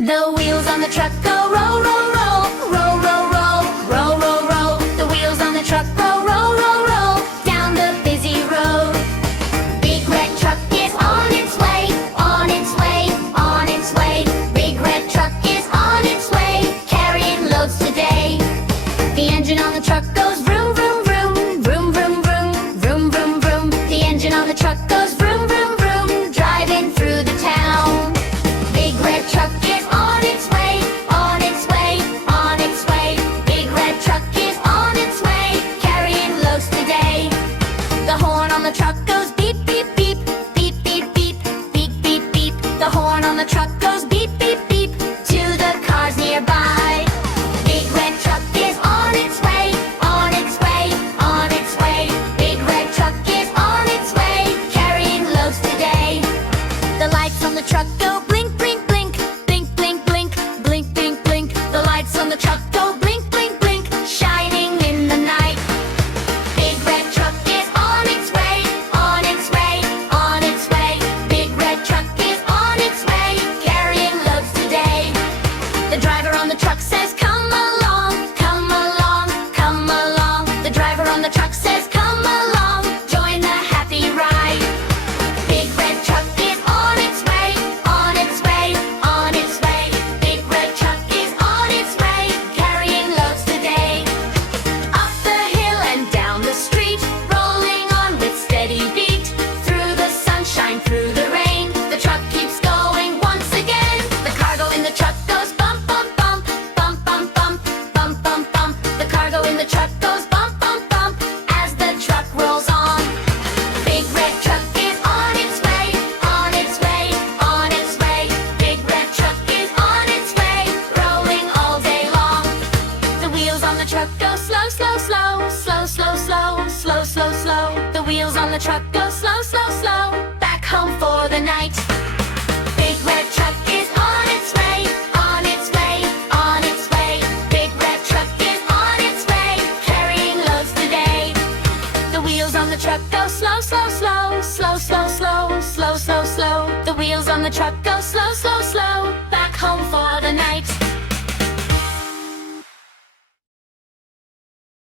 The wheels on the truck go roll, roll, roll, roll, roll, roll, roll, roll, roll. The wheels on the truck go roll, roll, roll down the busy road. Big red truck is on its way, on its way, on its way. Big red truck is on its way, carrying loads today. The engine on the truck goes vroom, vroom, vroom, vroom, vroom, vroom, vroom, vroom, vroom. The engine on the truck goes vroom, vroom, vroom, driving through the town. Big red truck is on its way, on its way, on its way. Big red truck is on its way, carrying loads today. The horn on the truck goes beep, beep, beep, beep, beep, beep, beep, beep, beep. The horn on the truck goes beep, beep, beep to the cars nearby. Big red truck is on its way, on its way, on its way. Big red truck is on its way, carrying loads today. The lights on the truck go blink, blink, blink, blink, blink, blink, blink, blink, blink. The lights on the truck go blink, blink, blink, shining in the night. Big red truck is on its way, on its way, on its way. Big red truck is on its way, carrying loads today. The driver on the truck says, come along, come along, come along. The driver on the truck says, come along, join the happy ride. Big red truck is on its way, on its way, on its way. Big red truck is on its way, carrying loads today. Up the hill and down the street, rolling on with steady beat. Through the sunshine, through the rain, the truck keeps going once again. The cargo in the truck goes bump, bump, bump, bump, bump, bump, bump, bump, bump. The cargo in the truck goes bump, bump, bump as the truck rolls on. Big red truck is on its way, on its way, on its way. Big red truck is on its way, rolling all day long. The wheels on the truck go slow, slow, slow, slow, slow, slow, slow, slow, slow. The wheels on the truck go slow, slow, slow, back home for the night. Big red truck is on its way, on its way, on its way. Big red truck is on its way, carrying loads today. The wheels on the truck go slow, slow, slow, slow, slow, slow, slow, slow, slow. The wheels on the truck go slow, slow, slow, back home for the night.